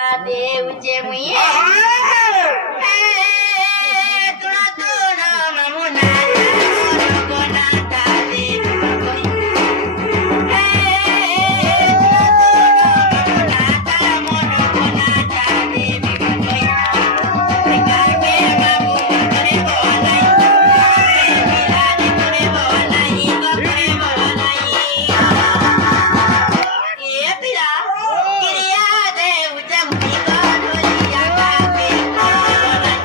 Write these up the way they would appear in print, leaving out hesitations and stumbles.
देवचे मुये तुला तुला मामुना कोणाता देव कोई तुला मोन कोणाता देव कोई काके बाबू करे बोलाई मिलाने करे बोलाई करे बोलाई ये पिला किरिया देव जमुनी का ढोलिया काके बोलाई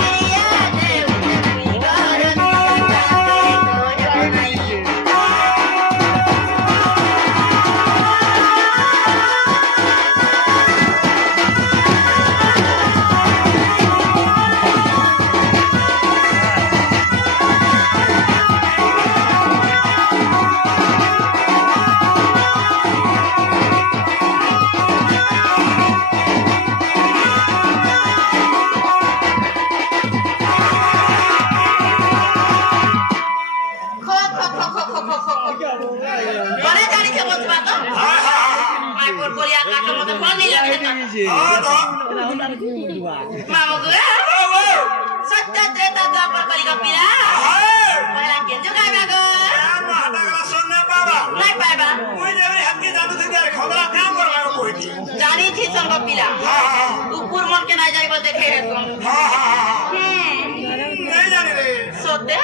किरिया देव जमुनी का ढोलिया काके बोलाई खो खो खो खो खो खो खो बड़े गाड़ी से बोलते बात मैं बोल बोलिया काटो मुझे फोन नहीं लगे मामू को सत्य त्रेता द्वापर कलिका पिरा पहला केंजो काय बागो नहीं पाएबा जानी थी संग पिला ऊपर मन के ना जाइबो देखे रे तुम सोते